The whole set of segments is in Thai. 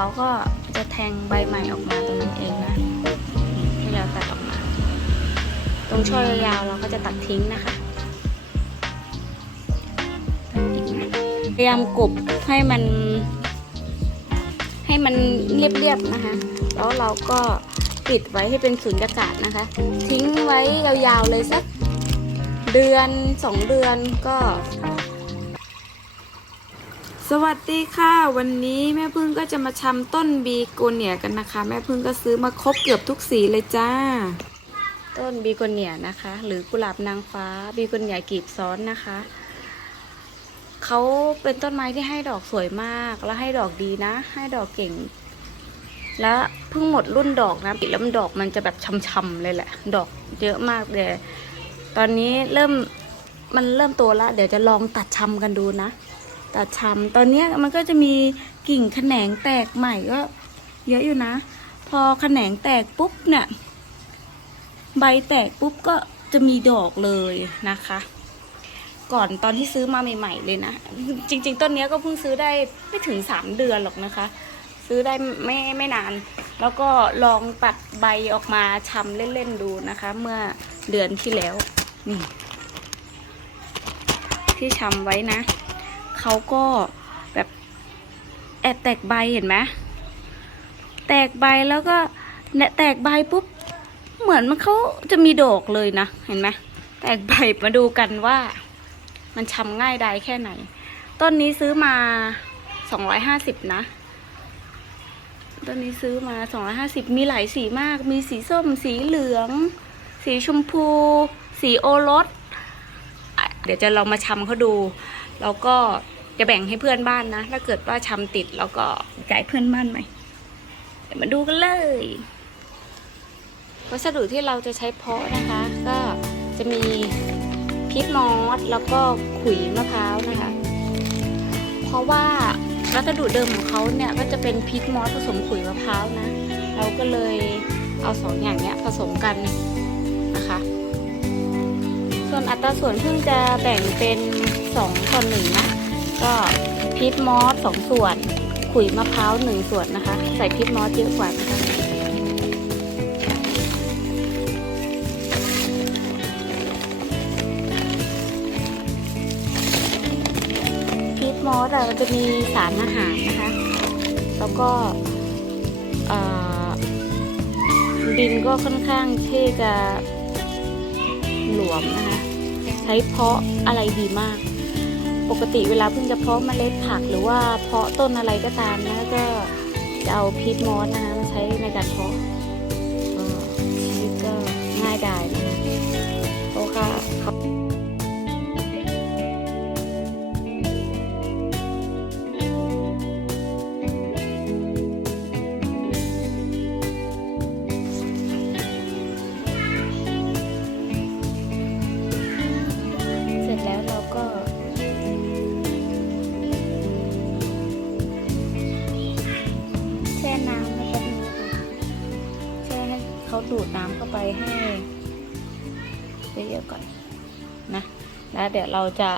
เขาก็จะแทงใบใหม่ออกมาตรงนี้เองนะที่เราตัดออกมา ตรงช่อยาวๆเราก็จะตัดทิ้งนะคะพยายามกบให้มัน ให้มันเรียบๆนะคะ แล้วเราก็ปิดไว้ให้เป็นสุญญากาศนะคะ ทิ้งไว้ยาวๆเลยสักเดือนสองเดือนก็ สวัสดีค่ะ วันนี้แม่พึ่งก็จะมาชำต้นบีโกเนียกันนะคะ แม่พึ่งก็ซื้อมาครบเกือบทุกสีเลยจ้า ต้นบีโกเนียนะคะ หรือกุหลาบนางฟ้าบีโกเนียกีบซ้อนนะคะเขาเป็นต้นไม้ที่ให้ดอกสวยมากแล้วให้ดอกดีนะ ให้ดอกเก่ง แล้วเพิ่งหมดรุ่นดอกนะปิดแล้วดอกมันจะแบบช่ำๆเลยแหละ ดอกเยอะมากแต่ตอนนี้เริ่มมันเริ่มโตแล้วเดี๋ยวจะลองตัดชำกันดูนะ ตัดชำตอนเนี้ยมันก็จะมีกิ่งแขนงแตกใหม่ก็เยอะอยู่นะ พอแขนงแตกปุ๊บเนี่ย ใบแตกปุ๊บก็จะมีดอกเลยนะคะ ก่อนตอนที่ซื้อมาใหม่ ๆ เลยนะ จริง ๆ ต้นนี้ก็เพิ่งซื้อได้ไม่ถึงสามเดือนหรอกนะคะ ซื้อได้ไม่ไม่นาน แล้วก็ลองตัดใบออกมาชำเล่น ๆ ดูนะคะ เมื่อเดือนที่แล้ว นี่ ที่ชำไว้นะ เขาก็แบบแอบแตกใบเห็นไหมแตกใบแล้วก็แตกใบปุ๊บ เหมือนมันเขาจะมีดอกเลยนะ เห็นไหมแตกใบมาดูกันว่า มันชำง่ายได้แค่ไหน ต้นนี้ซื้อมาสองร้อยห้าสิบนะ ต้นนี้ซื้อมาสองร้อยห้าสิบมีหลายสีมาก มีสีส้ม สีเหลือง สีชมพู สีโอรส เดี๋ยวจะลองมาชำเขาดู แล้วก็จะแบ่งให้เพื่อนบ้านนะ ถ้าเกิดว่าชำติดแล้วก็จ่ายเพื่อนบ้านไหมเดี๋ยวมาดูกันเลย วัสดุที่เราจะใช้เพาะนะคะ ก็จะมีพีชมอสแล้วก็ขุยมะพร้าวนะคะ เพราะว่าวัสดุเดิมของเขาเนี่ยก็จะเป็นพีชมอสผสมขุยมะพร้าวนะ เราก็เลยเอาสองอย่างเนี้ยผสมกัน วนอัตราส่วนเพิ่งจะแบ่งเป็น2ต่อหนึ่งนะ ก็พีชมอสสองส่วน ขุยมะพร้าวหนึ่งส่วนนะคะ ใส่พีชมอสเยอะกว่านะคะพีทมอสอะมันจะมีสารอาหารนะคะ แล้วก็ดินก็ค่อนข้างที่จะ หลวมนะคะใช้เพาะอะไรดีมาก ปกติเวลาเพิ่งจะเพาะเมล็ดผักหรือว่าเพาะต้นอะไรก็ตามนะก็จะเอาพีทมอสนะคะมาใช้ในการเพาะ เขาดูดน้ำเข้าไปให้เยอะๆก่อนนะแล้วเดี๋ยวเราจะ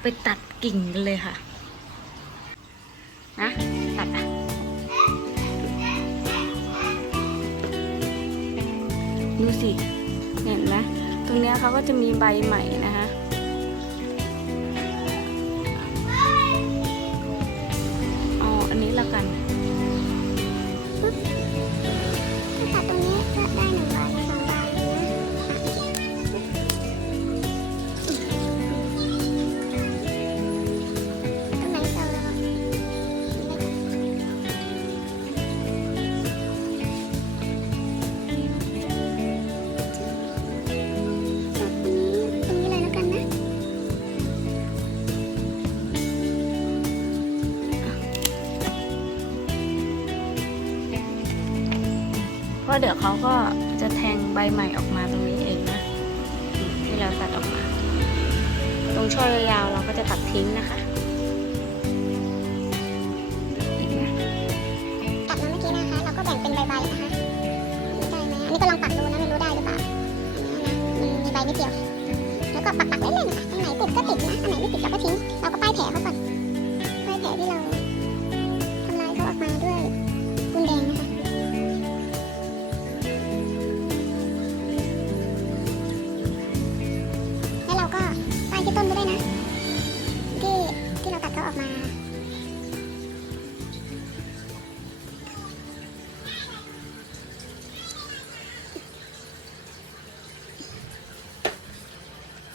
ไปตัดกิ่งกันเลยค่ะ นะ ตัดอะดูสิ เห็นไหมตรงเนี้ยเขาก็จะมีใบใหม่นะ ราะเดี๋ยวเขาก็จะแทงใบใหม่ออกมาตรงนี้เองนะ ที่เราตัดออกมา ตรงช่อยยาวเราก็จะตัดทิ้งนะคะ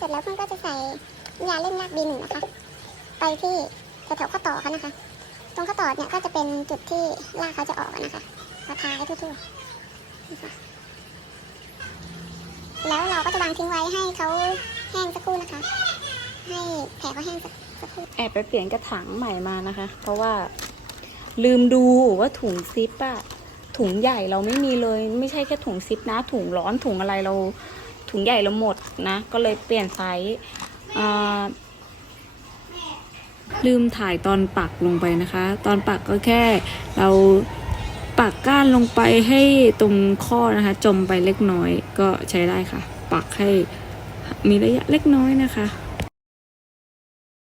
ร็จแล้วเพื่อนก็จะใส่ยาเล่นรากบีหนึ่งนะคะ ไปที่แถวๆข้อต่อเขานะคะ ตรงข้อต่อเนี่ยก็จะเป็นจุดที่รากเขาจะออกนะคะมาทาให้ทั่วๆนะคะแล้วเราก็จะวางทิ้งไว้ให้เขาแห้งสักครู่นะคะ ให้แผลเขาแห้งสักสักครู่แอบไปเปลี่ยนกระถางใหม่มานะคะ เพราะว่าลืมดูว่าถุงซิปอะถุงใหญ่เราไม่มีเลย ไม่ใช่แค่ถุงซิปนะ ถุงร้อนถุงอะไรเรา งใหญ่เราหมดนะ ก็เลยเปลี่ยนไซส์ลืมถ่ายตอนปักลงไปนะคะ ตอนปักก็แค่เราปักก้านลงไปให้ตรงข้อนะคะ จมไปเล็กน้อยก็ใช้ได้ค่ะ ปักให้มีระยะเล็กน้อยนะคะ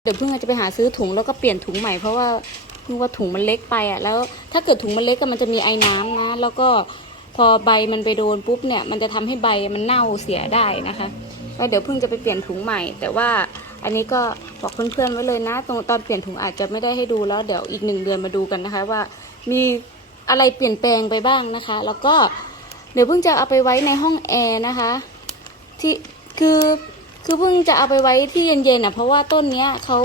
เดี๋ยวเพิ่งจจะไปหาซื้อถุงแล้วก็เปลี่ยนถุงใหม่เพราะว่าเพิ่งว่าถุงมันเล็กไปอะแล้ว ถ้าเกิดถุงมันเล็กก็มันจะมีไอ้น้ำนะ แล้วก็ พอใบมันไปโดนปุ๊บเนี่ยมันจะทำให้ใบมันเน่าเสียได้นะคะก็เดี๋ยวเพิ่งจะไปเปลี่ยนถุงใหม่ แต่ว่าอันนี้ก็บอกเพื่อนๆไว้เลยนะตรงตอนเปลี่ยนถุงอาจจะไม่ได้ให้ดูแล้วเดี๋ยวอีกหนึ่งเดือนมาดูกันนะคะ ว่ามีอะไรเปลี่ยนแปลงไปบ้างนะคะ แล้วก็เดี๋ยวเพิ่งจะเอาไปไว้ในห้องแอร์นะคะที่คือคือเพิ่งจะเอาไปไว้ที่เย็นๆอะเพราะว่าต้นเนี้ยเขา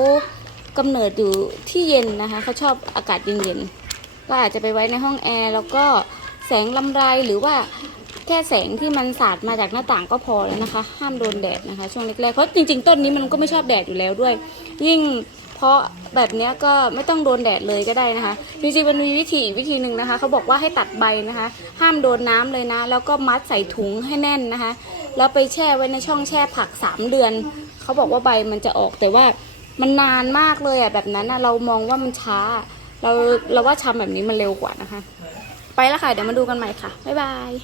กำเนิดอยู่ที่เย็นนะคะเขาชอบอากาศเย็นๆก็อาจจะไปไว้ในห้องแอร์แล้วก็ แสงลำไรหรือว่าแค่แสงที่มันสาดมาจากหน้าต่างก็พอแล้วนะคะ ห้ามโดนแดดนะคะ ช่วงแรกๆเพราะจริง ๆ ต้นนี้มันก็ไม่ชอบแดดอยู่แล้วด้วย ยิ่งเพราะแบบนี้ก็ไม่ต้องโดนแดดเลยก็ได้นะคะจริงๆมันมีวิธีอีกวิธีหนึ่งนะคะเขาบอกว่าให้ตัดใบนะคะ ห้ามโดนน้ำเลยนะ แล้วก็มัดใส่ถุงให้แน่นนะคะ แล้วไปแช่ไว้ในช่องแช่ผักสามเดือนเขาบอกว่าใบมันจะออกแต่ว่ามันนานมากเลยอะแบบนั้นนะเรามองว่ามันช้า เราเราว่าทำแบบนี้มันเร็วกว่านะคะ แล้วค่ะ เดี๋ยวมาดูกันใหม่ค่ะ บ๊ายบาย